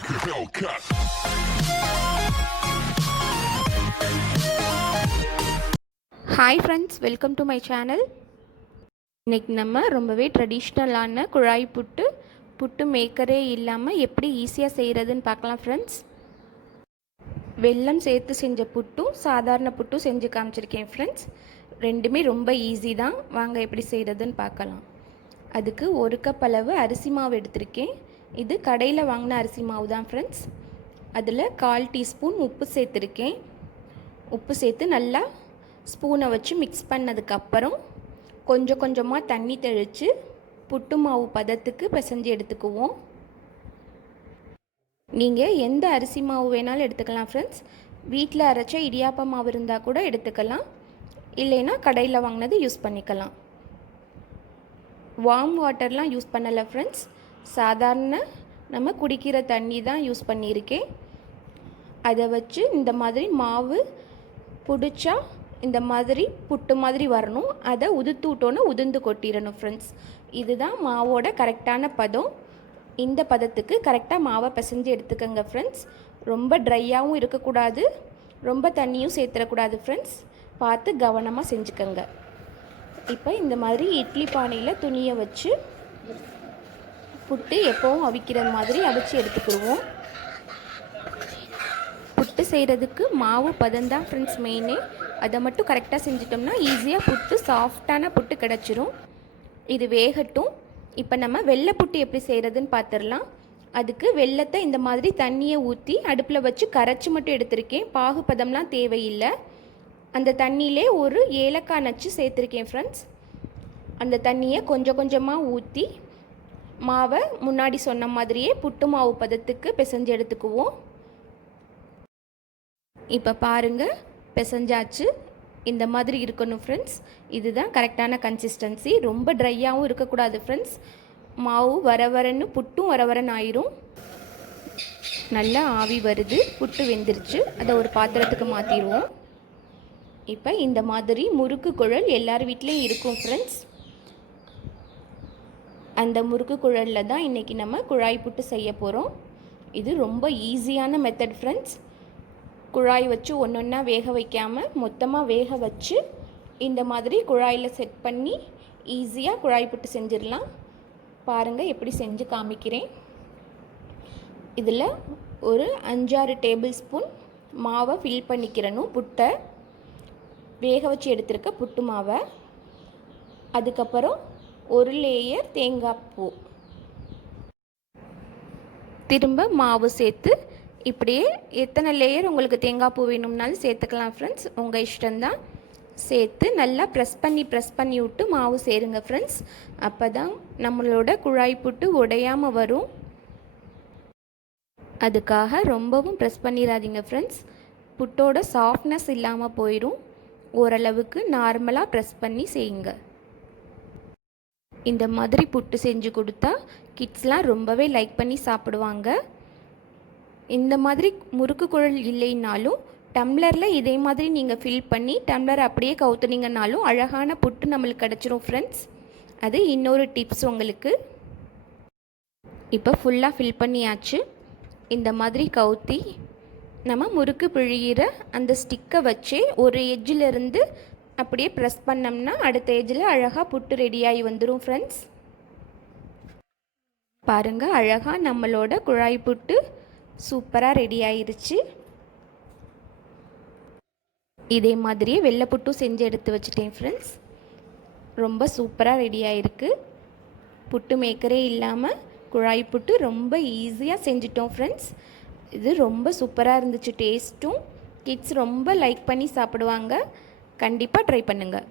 like a Hellcat. Hi friends, welcome to my channel. இன்றைக்கி நம்ம ரொம்பவே ட்ரெடிஷ்னலான குழாய் புட்டு, புட்டு மேக்கரே இல்லாமல் எப்படி ஈஸியாக செய்கிறதுன்னு பார்க்கலாம் ஃப்ரெண்ட்ஸ். வெல்லம் சேர்த்து செஞ்ச புட்டும் சாதாரண புட்டும் செஞ்சு காமிச்சிருக்கேன் ஃப்ரெண்ட்ஸ். ரெண்டுமே ரொம்ப ஈஸி தான். வாங்க எப்படி செய்கிறதுன்னு பார்க்கலாம். அதுக்கு ஒரு கப் அளவு அரிசி மாவு எடுத்திருக்கேன். இது கடையில் வாங்கின அரிசி மாவு தான் ஃப்ரெண்ட்ஸ். அதில் 1/4 டீஸ்பூன் உப்பு சேர்த்துருக்கேன். உப்பு சேர்த்து நல்லா ஸ்பூனை வச்சு மிக்ஸ் பண்ணதுக்கப்புறம் கொஞ்சம் கொஞ்சமாக தண்ணி தெளித்து புட்டு மாவு பதத்துக்கு பிசைஞ்சு எடுத்துக்குவோம். நீங்கள் எந்த அரிசி மாவு வேணாலும் எடுத்துக்கலாம் ஃப்ரெண்ட்ஸ். வீட்டில் அரைச்ச இடியாப்ப மாவு இருந்தால் கூட எடுத்துக்கலாம், இல்லைன்னா கடையில் வாங்கினது யூஸ் பண்ணிக்கலாம். வார்ம் வாட்டர்லாம் யூஸ் பண்ணலை ஃப்ரெண்ட்ஸ். சாதாரண நம்ம குடிக்கிற தண்ணி தான் யூஸ் பண்ணியிருக்கேன். அதை வச்சு இந்த மாதிரி மாவு பிடிச்சா இந்த மாதிரி புட்டு மாதிரி வரணும். அதை உதுத்து விட்டோன்னு உதிர்ந்து கொட்டிடணும் ஃப்ரெண்ட்ஸ். இதுதான் மாவோட கரெக்டான பதம். இந்த பதத்துக்கு கரெக்டாக மாவை பிசைஞ்சு எடுத்துக்கோங்க ஃப்ரெண்ட்ஸ். ரொம்ப ட்ரையாகவும் இருக்கக்கூடாது, ரொம்ப தண்ணியும் சேர்த்துடக்கூடாது ஃப்ரெண்ட்ஸ். பார்த்து கவனமாக செஞ்சுக்கோங்க. இப்போ இந்த மாதிரி இட்லி பானையில் துணியை வச்சு புட்டு எப்போவும் அவிக்கிற மாதிரி அவிச்சு எடுத்துக்கிடுவோம். புட்டு செய்கிறதுக்கு மாவு பதம்தான் ஃப்ரெண்ட்ஸ் மெயினே. அதை மட்டும் கரெக்டாக செஞ்சிட்டோம்னா ஈஸியாக புட்டு சாஃப்டான புட்டு கிடச்சிரும். இது வேகட்டும். இப்போ நம்ம வெள்ளை புட்டு எப்படி செய்கிறதுன்னு பார்த்துடலாம். அதுக்கு வெள்ளத்தை இந்த மாதிரி தண்ணியை ஊற்றி அடுப்பில் வச்சு கரைச்சி மட்டும் எடுத்திருக்கேன். பாகு பதம்லாம் தேவையில்லை. அந்த தண்ணியிலே ஒரு ஏலக்காய் நச்சு சேர்த்துருக்கேன் ஃப்ரெண்ட்ஸ். அந்த தண்ணியை கொஞ்சம் கொஞ்சமாக ஊற்றி மாவை முன்னாடி சொன்ன மாதிரியே புட்டு மாவு பதத்துக்கு பிசைஞ்சு எடுத்துக்குவோம். இப்போ பாருங்கள், பிசைஞ்சாச்சு. இந்த மாதிரி இருக்கணும் ஃப்ரெண்ட்ஸ். இதுதான் கரெக்டான கன்சிஸ்டன்சி. ரொம்ப ட்ரையாகவும் இருக்கக்கூடாது ஃப்ரெண்ட்ஸ். மாவு வர வரன்னு புட்டும் வர வரன்னு ஆயிரும். நல்லா ஆவி வருது, புட்டு வெந்துருச்சு. அதை ஒரு பாத்திரத்துக்கு மாற்றிடுவோம். இப்போ இந்த மாதிரி முறுக்கு குழல் எல்லார் வீட்லேயும் இருக்கும் ஃப்ரெண்ட்ஸ். அந்த முறுக்கு குழலில் தான் இன்றைக்கி நம்ம குழாய் புட்டு செய்ய போகிறோம். இது ரொம்ப ஈஸியான மெத்தட் ஃப்ரெண்ட்ஸ். குழாய் வச்சு ஒன்றா வேக வைக்காமல் மொத்தமாக வேக வச்சு இந்த மாதிரி குழாயில் செட் பண்ணி ஈஸியாக குழாய் புட்டு செஞ்சிடலாம். பாருங்கள் எப்படி செஞ்சு காமிக்கிறேன். இதில் ஒரு 5-6 டேபிள் ஸ்பூன் மாவை ஃபில் பண்ணிக்கிறணும். புட்டை வேக வச்சு எடுத்துருக்க புட்டு மாவை, அதுக்கப்புறம் ஒரு லேயர் தேங்காய் பூ, திரும்ப மாவு சேர்த்து இப்படியே எத்தனை லேயர் உங்களுக்கு தேங்காய் பூ வேணும்னாலும் சேர்த்துக்கலாம் ஃப்ரெண்ட்ஸ். உங்கள் இஷ்டம்தான். சேர்த்து நல்லா ப்ரெஸ் பண்ணி விட்டு மாவு சேருங்க ஃப்ரெண்ட்ஸ். அப்போ தான் நம்மளோட குழாய் புட்டு உடையாமல் வரும். அதுக்காக ரொம்பவும் ப்ரெஸ் பண்ணிடாதீங்க ஃப்ரெண்ட்ஸ். புட்டோட சாஃப்ட்னஸ் இல்லாமல் போயிடும். ஓரளவுக்கு நார்மலாக ப்ரெஸ் பண்ணி செய்யுங்க. இந்த மாதிரி புட்டு செஞ்சு கொடுத்தா கிட்ஸ்லாம் ரொம்பவே லைக் பண்ணி சாப்பிடுவாங்க. இந்த மாதிரி முறுக்கு குழல் இல்லைன்னாலும் டம்ளரில் இதே மாதிரி நீங்கள் ஃபில் பண்ணி டம்ளர் அப்படியே கவுத்துனீங்கன்னாலும் அழகான புட்டு நம்மளுக்கு கிடச்சிரும் ஃப்ரெண்ட்ஸ். அது இன்னொரு டிப்ஸ் உங்களுக்கு. இப்போ ஃபுல்லாக ஃபில் பண்ணியாச்சு. இந்த மாதிரி கவுத்தி நம்ம முறுக்கு பிழிகிற அந்த ஸ்டிக்கை வச்சு ஒரு எஜ்ஜிலிருந்து அப்படியே ப்ரெஸ் பண்ணோம்னா அடுத்த எஜ்ஜில் அழகாக புட்டு ரெடியாகி வந்துடும் ஃப்ரெண்ட்ஸ். பாருங்கள், அழகாக நம்மளோட குழாய் புட்டு சூப்பராக ரெடி ஆயிருச்சு. இதே மாதிரியே வெள்ளை புட்டும் செஞ்சு எடுத்து வச்சுட்டேன் ஃப்ரெண்ட்ஸ். ரொம்ப சூப்பராக ரெடி ஆகிருக்கு. புட்டு மேக்கரே இல்லாமல் குழாய் புட்டு ரொம்ப ஈஸியாக செஞ்சிட்டோம் ஃப்ரெண்ட்ஸ். இது ரொம்ப சூப்பராக இருந்துச்சு. டேஸ்ட்டும் கிட்ஸ் ரொம்ப லைக் பண்ணி சாப்பிடுவாங்க. கண்டிப்பாக ட்ரை பண்ணுங்கள்.